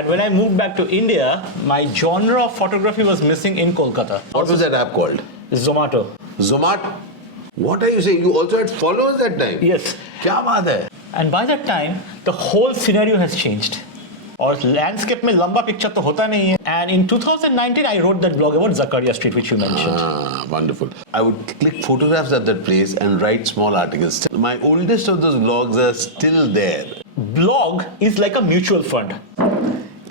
And when I moved back to India, my genre of photography was missing in Kolkata. What was that app called? Zomato. Zomato? What are you saying? You also had followers that time? Yes. क्या बात है? And by that time, the whole scenario has changed. और landscape में लंबा picture तो होता नहीं है. And in 2019, I wrote that blog about Zakaria Street, which you mentioned. Ah, wonderful. I would click photographs at that place and write small articles. My oldest of those blogs are still there. Blog is like a mutual fund.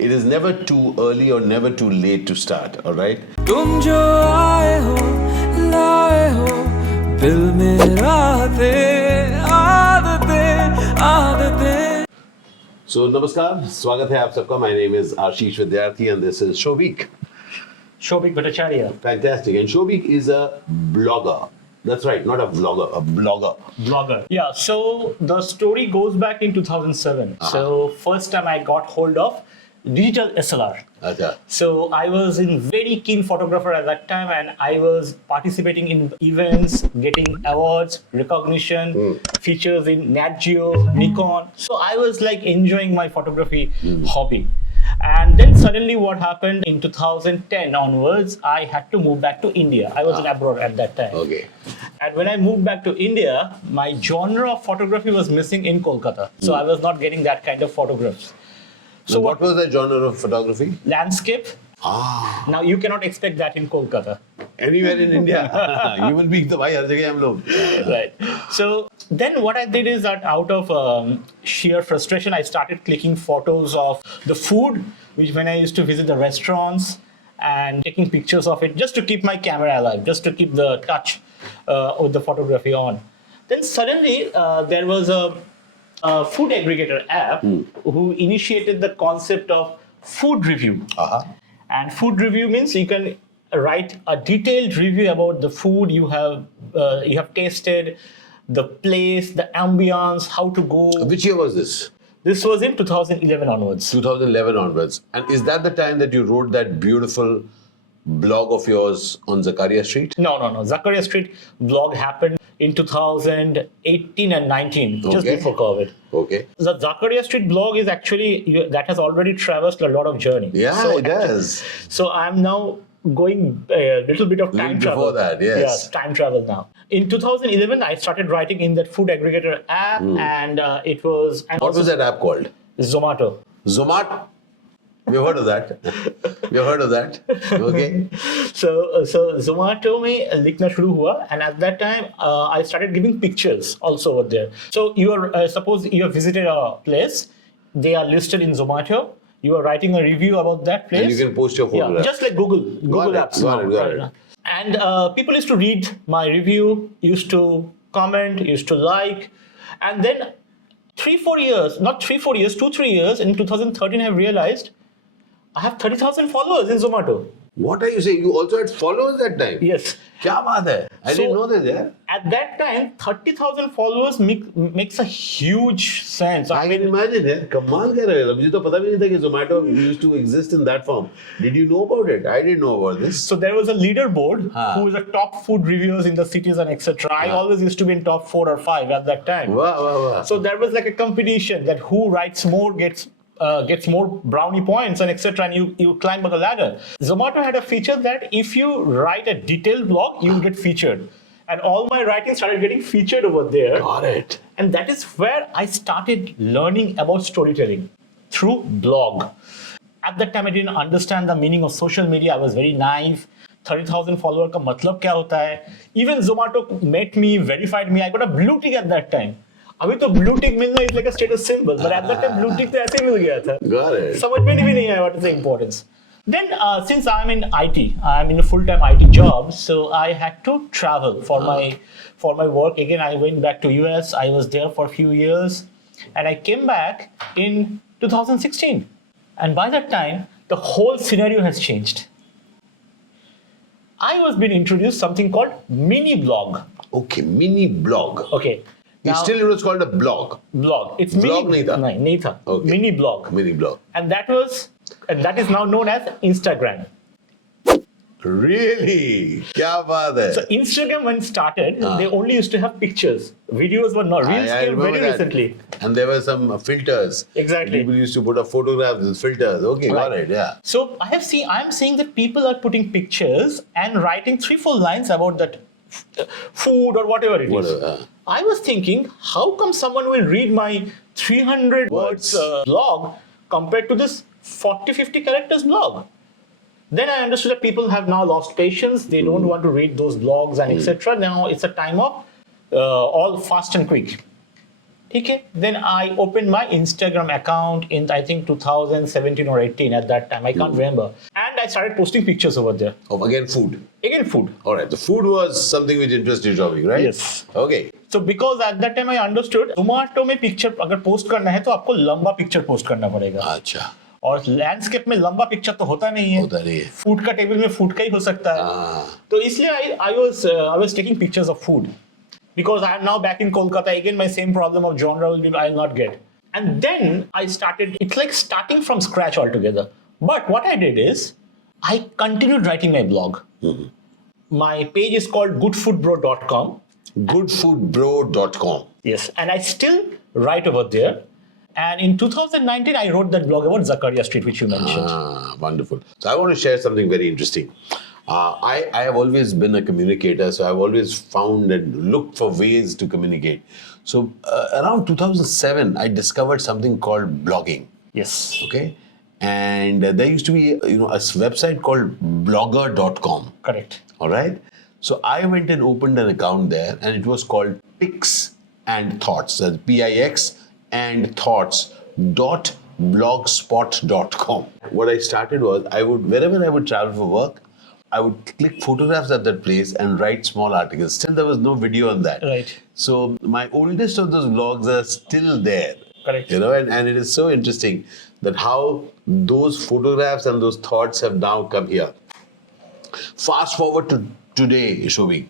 It is never too early or never too late to start, all right? तुम जो आए हो लाए हो दिल में रातें आदतें So, namaskar. स्वागत है आप सबका. My name is Ashish Vidyarthi and this is Souvik. Souvik Bhattacharya. Fantastic. And Souvik is a blogger. That's right, not a vlogger, a blogger. Blogger. Yeah, so the story goes back in 2007. So first time I got hold of digital SLR. Acha. So I was in very keen photographer at that time and I was participating in events, getting awards, recognition, features in Nat Geo, Nikon. So I was like enjoying my photography hobby. And then suddenly what happened in 2010 onwards, I had to move back to India. I was in abroad at that time. Okay. And when I moved back to India, my genre of photography was missing in Kolkata. So I was not getting that kind of photographs. So what was the genre of photography? Landscape. Ah. Now you cannot expect that in Kolkata. Anywhere in India. You will be the bhai har jagah hum log. Right. So then what I did is that out of sheer frustration, I started clicking photos of the food, which when I used to visit the restaurants and taking pictures of it just to keep my camera alive, just to keep the touch with the photography on. Then suddenly there was a food aggregator app who initiated the concept of food review. And food review means you can write a detailed review about the food you have tasted, the place, the ambience, how to go. Which year was this? This was in 2011 onwards. 2011 onwards. And is that the time that you wrote that beautiful blog of yours on Zakaria Street? No. Zakaria Street blog happened in 2018 and 19, just before COVID. Okay. The Zakaria Street blog is actually, that has already traversed a lot of journey. Yeah, so it does. So I'm now going a little bit of time travel. Before that, yes. Yes, time travel now. In 2011, I started writing in that food aggregator app and it was... And What was that app called? Zomato. Zomato? We've heard of that. We've heard of that. Okay. So Zomato में लिखना शुरू हुआ and at that time I started giving pictures also over there. So you are suppose you have visited a place, they are listed in Zomato. You are writing a review about that place. And you can post your photograph. Yeah, just like Google Apps. Got it. And people used to read my review, used to comment, used to like, and then 2-3 years, in 2013 I realized I have 30,000 followers in Zomato. What are you saying? You also had followers that time? Yes. क्या बात है? I didn't know that, yeah. At that time, 30,000 followers makes a huge sense. I can imagine it. कमाल कर रहे हो. मुझे तो पता भी नहीं था कि Zomato used to exist in that form. Did you know about it? I didn't know about this. So there was a leaderboard who was the top food reviewers in the cities and etc. I always used to be in top 4 or 5 at that time. Wow. So there was like a competition that who writes more gets more brownie points and etc. And you climb up the ladder. Zomato had a feature that if you write a detailed blog, you will get featured. And all my writing started getting featured over there. Got it. And that is where I started learning about storytelling through blog. At that time, I didn't understand the meaning of social media. I was very naive. 30,000 follower का मतलब क्या होता है? Even Zomato met me, verified me. I got a blue tick at that time. अभी तो blue tick मिलना is like a status symbol, but at that time blue tick तो ऐसे ही मिल गया था. Got it. समझ में भी नहीं आया what is the importance. Then since I'm in IT, I'm in a full-time IT job, so I had to travel for my work. Again, I went back to US. I was there for a few years, and I came back in 2016. And by that time, the whole scenario has changed. I was being introduced something called mini blog. Okay, mini blog. Okay. Now, Still it was called a blog. Blog. It's Blog mini. नहीं था. Okay. Mini blog. Mini blog. And that is now known as Instagram. Really? क्या बात है? So Instagram when started, they only used to have pictures. Videos were not. Reels I came very remember that. recently. And there were some filters. Exactly. People used to put up photographs with filters. Okay, got it. Yeah. So I'm seeing that people are putting pictures and writing 3-4 lines about that food or whatever it is. Whatever. I was thinking, how come someone will read my 300 words blog compared to this 40-50 characters blog? Then I understood that people have now lost patience. They don't want to read those blogs and etc. Now it's a time of all fast and quick. Okay. Then I opened my Instagram account in I think 2017 or 18 at that time. I can't remember. And I started posting pictures over there. Oh, again, food. Again, food. All right. The food was something which interested you, right? Yes. Okay. So because at that time I understood, Zomato में picture अगर post करना है तो आपको लंबा picture post करना पड़ेगा. अच्छा. और लैंडस्केप में लंबा पिक्चर तो होता नहीं है. फूड का टेबल में फूड का ही हो सकता है. तो इसलिए I was taking pictures of food because I am now back in Kolkata. Again, my same problem of genre will be I'll not get. And then I started. It's like starting from scratch altogether. But what I did is I continued writing my blog. My page is called goodfoodbro.com. Goodfoodbro.com. Yes, and I still write over there. And in 2019, I wrote that blog about Zakaria Street, which you mentioned. Wonderful. So I want to share something very interesting. I have always been a communicator, so I've always found and looked for ways to communicate. So around 2007, I discovered something called blogging. Yes. Okay. And there used to be, a website called blogger.com. Correct. All right. So I went and opened an account there, and it was called Pics and Thoughts. That's PIX and thoughts.blogspot.com. What I started was wherever I would travel for work, I would click photographs at that place and write small articles. Still, there was no video on that. Right. So my oldest of those blogs are still there. Correct. And it is so interesting that how those photographs and those thoughts have now come here. Fast forward to today, Souvik.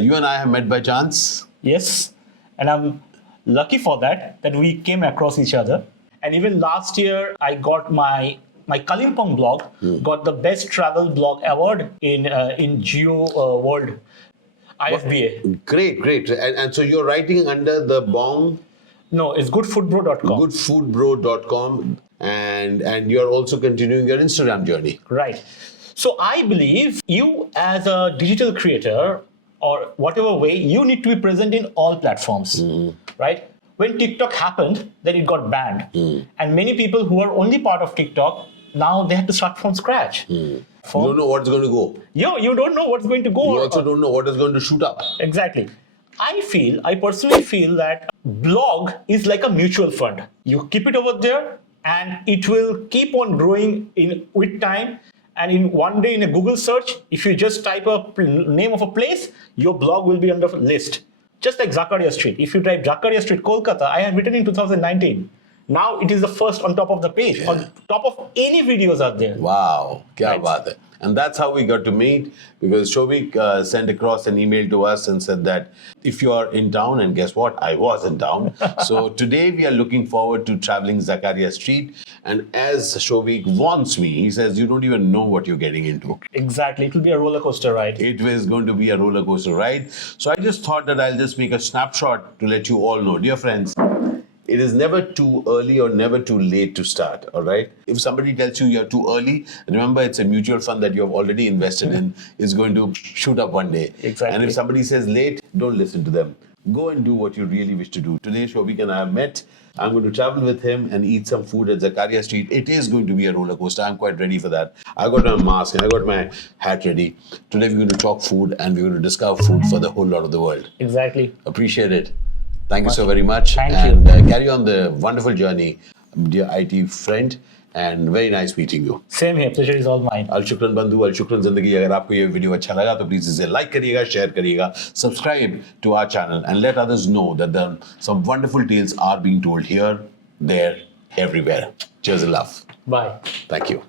You and I have met by chance. Yes. And I'm lucky for that we came across each other. And even last year, I got my Kalimpong blog got the best travel blog award in Geo World IFBA. Great. And so you're writing under the bong? No, it's goodfoodbro.com. Goodfoodbro.com. And you're also continuing your Instagram journey. Right. So I believe you as a digital creator or whatever way, you need to be present in all platforms, right? When TikTok happened, then it got banned. And many people who are only part of TikTok, now they have to start from scratch. You don't know what's going to go. You don't know what's going to go. You also don't know what is going to shoot up. Exactly. I personally feel that blog is like a mutual fund. You keep it over there and it will keep on growing with time. And in one day in a Google search, if you just type a name of a place, your blog will be on the list. Just like Zakaria Street. If you type Zakaria Street, Kolkata, I had written in 2019. Now it is the first on top of the page, on top of any videos out there. Wow, kya baat hai. And that's how we got to meet, because Souvik sent across an email to us and said that if you are in town, and guess what? I was in town. So today we are looking forward to traveling Zakaria Street. And as Souvik wants me, he says, you don't even know what you're getting into. Exactly. It will be a roller coaster ride. It is going to be a roller coaster ride. So I just thought that I'll just make a snapshot to let you all know. Dear friends, it is never too early or never too late to start, all right? If somebody tells you you're too early, remember it's a mutual fund that you have already invested in is going to shoot up one day. Exactly. And if somebody says late, don't listen to them. Go and do what you really wish to do. Today, Souvik and I have met. I'm going to travel with him and eat some food at Zakaria Street. It is going to be a roller coaster. I'm quite ready for that. I got my mask and I got my hat ready. Today, we're going to talk food and we're going to discover food for the whole lot of the world. Exactly. Appreciate it. Thank you so very much. Thank you. And carry on the wonderful journey, dear IT friend. And very nice meeting you. Same here. Pleasure is all mine. Al shukran bandhu, al shukran zindagi. अगर आपको ये video अच्छा लगा तो please इसे like करिएगा, share करिएगा, subscribe to our channel and let others know that some wonderful tales are being told here, there, everywhere. Cheers and love. Bye. Thank you.